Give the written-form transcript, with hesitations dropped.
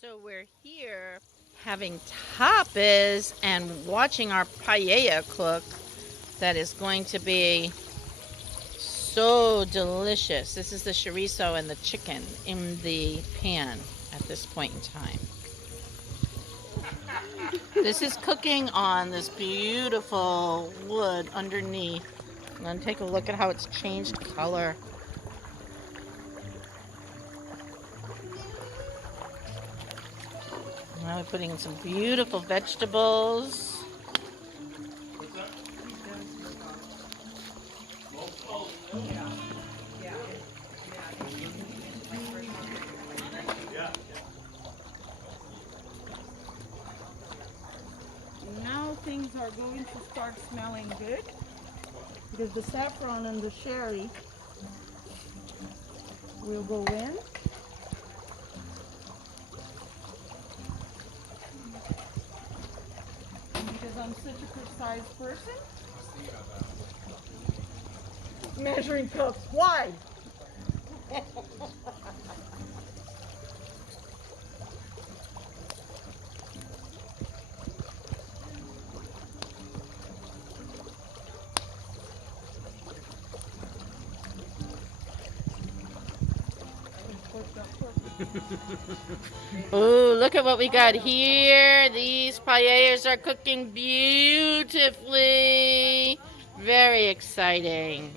So we're here having tapas and watching our paella cook. That is going to be so delicious. This is the chorizo and the chicken in the pan at this point in time. This is cooking on this beautiful wood underneath. I'm going to take a look at how it's changed color. Now we're putting in some beautiful vegetables. Now things are going to start smelling good because the saffron and the sherry will go in. And because I'm such a precise person, measuring cups. Why? Ooh, look at what we got here. These paellas are cooking beautifully. Very exciting.